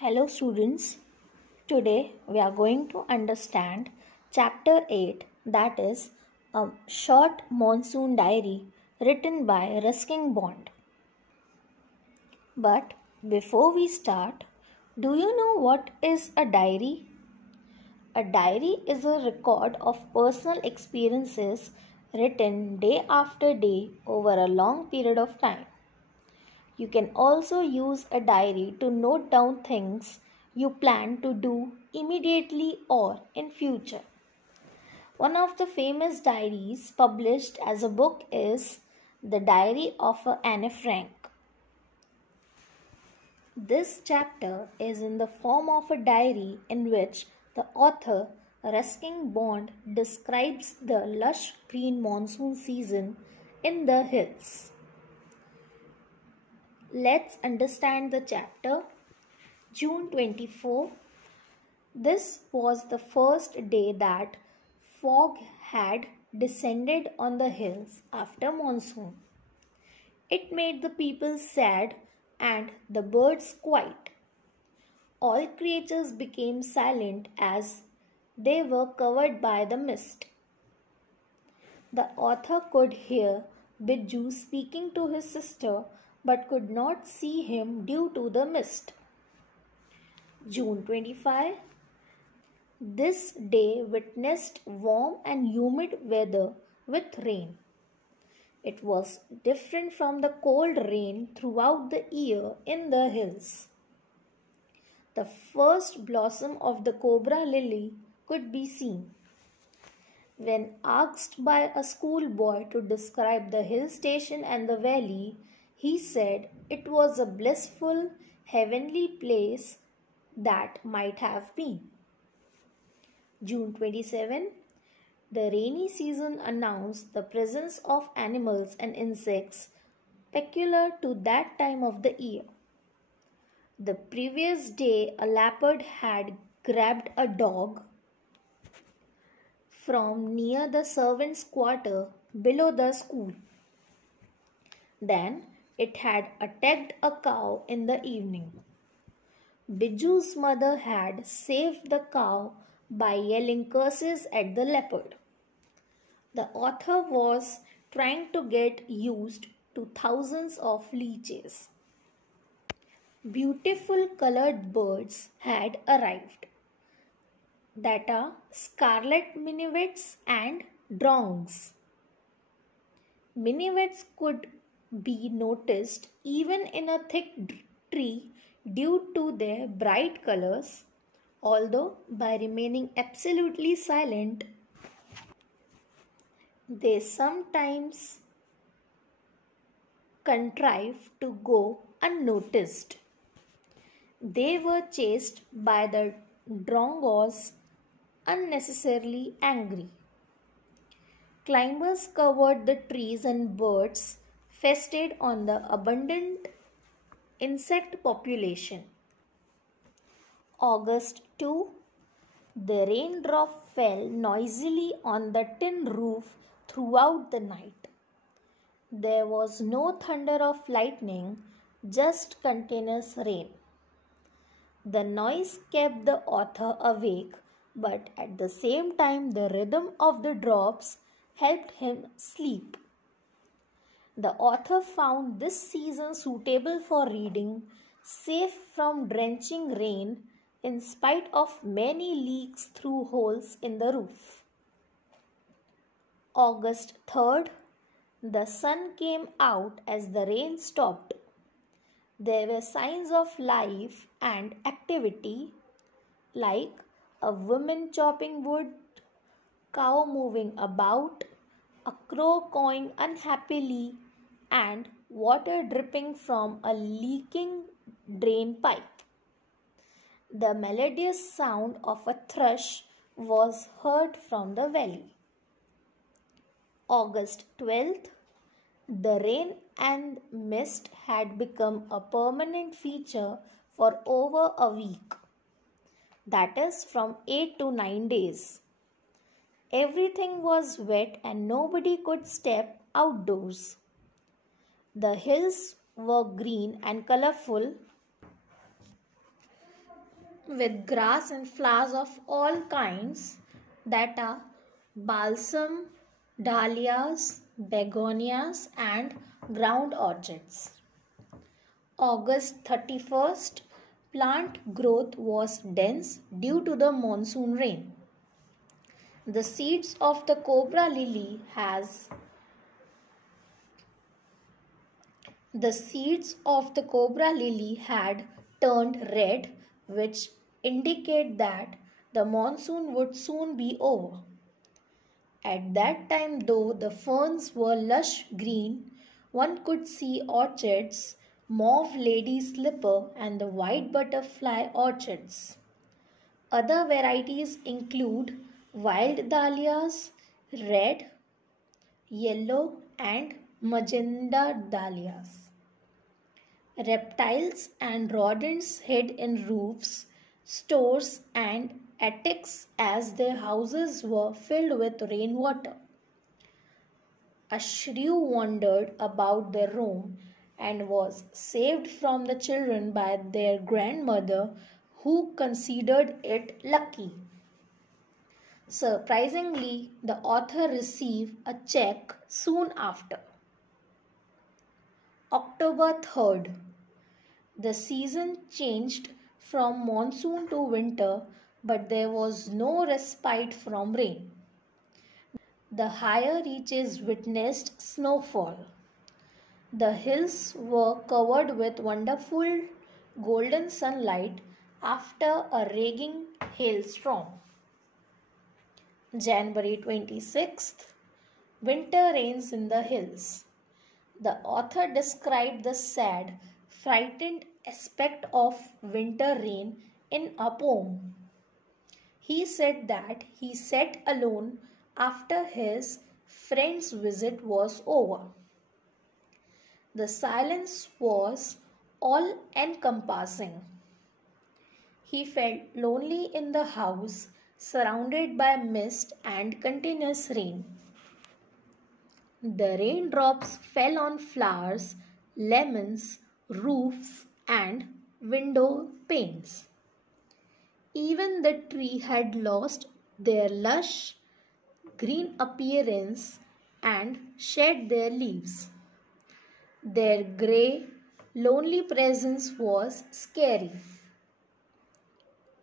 Hello students, today we are going to understand chapter 8, that is a short monsoon diary written by Ruskin Bond. But before we start, do you know what is a diary? A diary is a record of personal experiences written day after day over a long period of time. You can also use a diary to note down things you plan to do immediately or in future. One of the famous diaries published as a book is The Diary of Anne Frank. This chapter is in the form of a diary in which the author Ruskin Bond describes the lush green monsoon season in the hills. Let's understand the chapter. June 24. This was the first day that fog had descended on the hills after monsoon. It made the people sad and the birds quiet. All creatures became silent as they were covered by the mist. The author could hear Bijou speaking to his sister but could not see him due to the mist. June 25. This day witnessed warm and humid weather with rain. It was different from the cold rain throughout the year in the hills. The first blossom of the cobra lily could be seen. When asked by a schoolboy to describe the hill station and the valley, he said it was a blissful, heavenly place that might have been. June 27. The rainy season announced the presence of animals and insects peculiar to that time of the year. The previous day, a leopard had grabbed a dog from near the servants' quarter below the school. Then it had attacked a cow in the evening. Bijou's mother had saved the cow by yelling curses at the leopard. The author was trying to get used to thousands of leeches. Beautiful colored birds had arrived, that are scarlet minivets and drongs. Minivets could be noticed even in a thick tree due to their bright colors, although by remaining absolutely silent, they sometimes contrive to go unnoticed. They were chased by the drongos, unnecessarily angry. Climbers covered the trees and birds feasted on the abundant insect population. August 2. The raindrop fell noisily on the tin roof throughout the night. There was no thunder of lightning, just continuous rain. The noise kept the author awake, but at the same time the rhythm of the drops helped him sleep. The author found this season suitable for reading, safe from drenching rain in spite of many leaks through holes in the roof. August 3rd. The sun came out as the rain stopped. There were signs of life and activity, like a woman chopping wood, cow moving about, a crow cawing unhappily, and water dripping from a leaking drain pipe. The melodious sound of a thrush was heard from the valley. August 12th. The rain and mist had become a permanent feature for over a week, that is from 8 to 9 days. Everything was wet and nobody could step outdoors. The hills were green and colorful. with grass and flowers of all kinds, that are balsam, dahlias, begonias, and ground orchids. August 31st, plant growth was dense due to the monsoon rain. The seeds of the cobra lily had turned red, which indicate that the monsoon would soon be over. At that time, though the ferns were lush green, one could see orchids, mauve lady slipper and the white butterfly orchids. Other varieties include wild dahlias, red, yellow and magenta dahlias. Reptiles and rodents hid in roofs, stores and attics as their houses were filled with rainwater. A shrew wandered about the room and was saved from the children by their grandmother, who considered it lucky. Surprisingly, the author received a check soon after. October 3rd. The season changed from monsoon to winter, but there was no respite from rain. The higher reaches witnessed snowfall. The hills were covered with wonderful golden sunlight after a raging hailstorm. January 26th. Winter rains in the hills. The author described the sad, frightened aspect of winter rain in a poem. He said that he sat alone after his friend's visit was over. The silence was all-encompassing. He felt lonely in the house, surrounded by mist and continuous rain. The raindrops fell on flowers, lemons, roofs, and window panes. Even the tree had lost their lush green appearance and shed their leaves. Their grey, lonely presence was scary.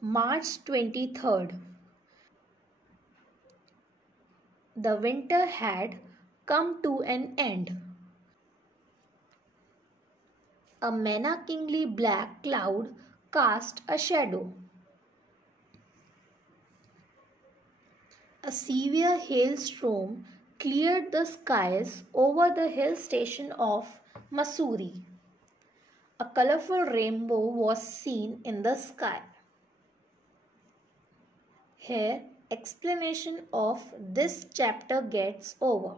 March 23rd. The winter had come to an end. A menacingly black cloud cast a shadow. A severe hailstorm cleared the skies over the hill station of Mussoorie. A colorful rainbow was seen in the sky. Here, explanation of this chapter gets over.